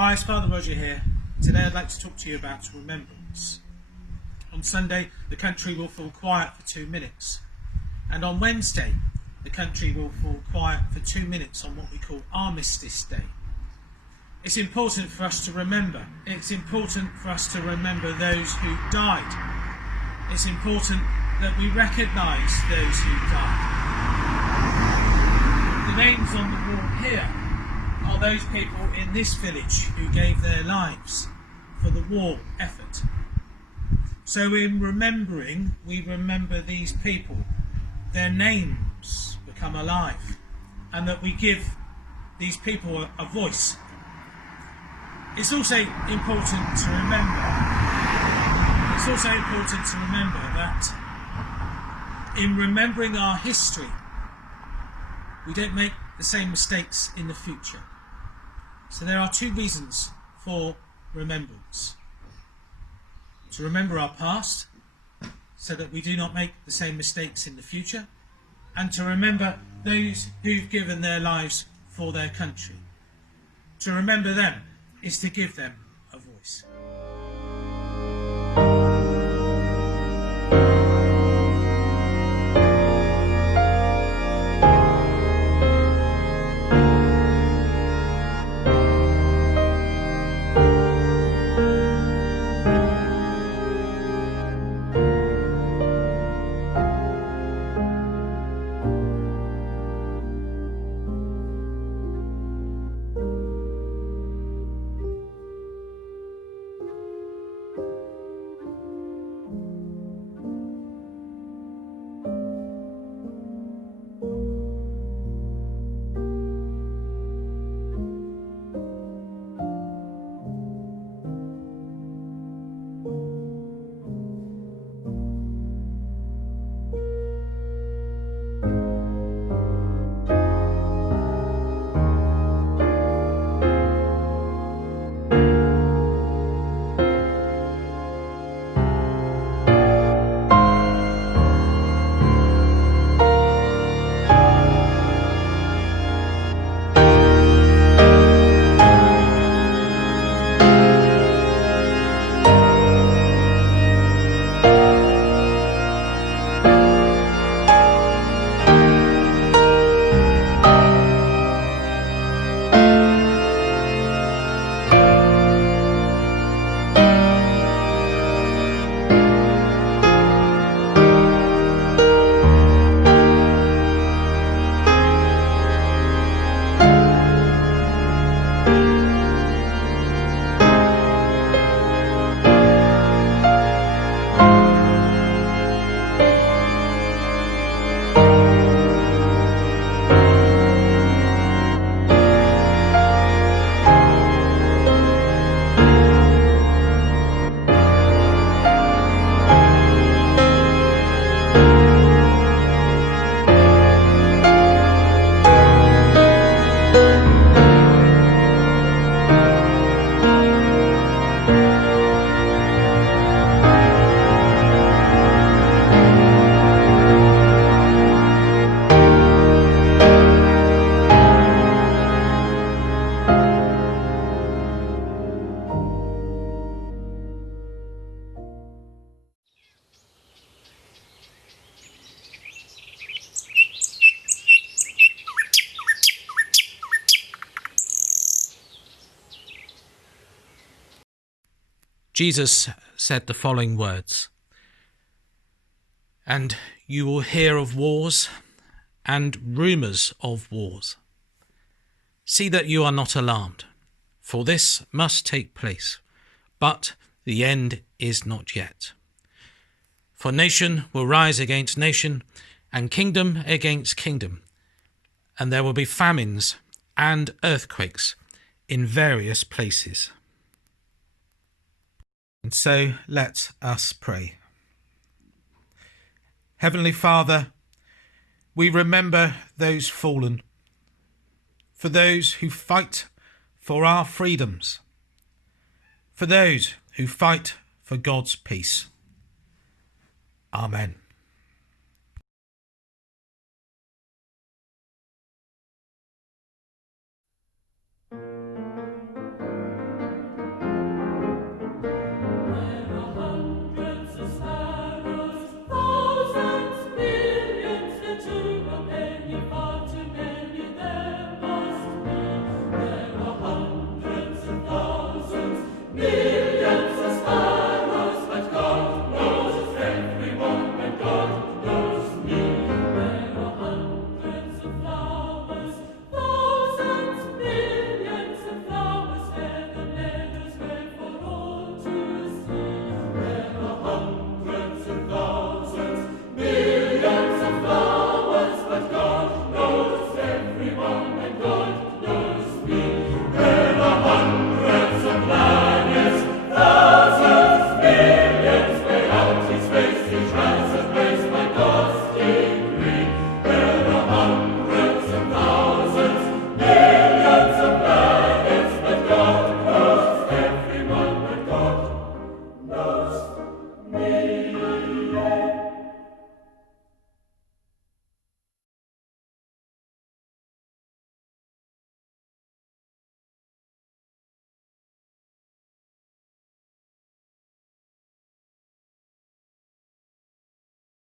Hi, it's Father Roger here. Today I'd like to talk to you about remembrance. On Sunday, the country will fall quiet for 2 minutes. And on Wednesday, the country will fall quiet for 2 minutes on what we call Armistice Day. It's important for us to remember. It's important for us to remember those who died. It's important that we recognise those who died. The names on the wall here are those people in this village who gave their lives for the war effort. So in remembering, we remember these people. Their names become alive, and that we give these people a voice. It's also important to remember that in remembering our history, we don't make the same mistakes in the future. So there are 2 reasons for remembrance. To remember our past, so that we do not make the same mistakes in the future, and to remember those who've given their lives for their country. To remember them is to give them a voice. Jesus said the following words, "And you will hear of wars and rumours of wars. See that you are not alarmed, for this must take place, but the end is not yet. For nation will rise against nation, and kingdom against kingdom, and there will be famines and earthquakes in various places." And so let us pray. Heavenly Father, we remember those fallen, for those who fight for our freedoms, for those who fight for God's peace. Amen.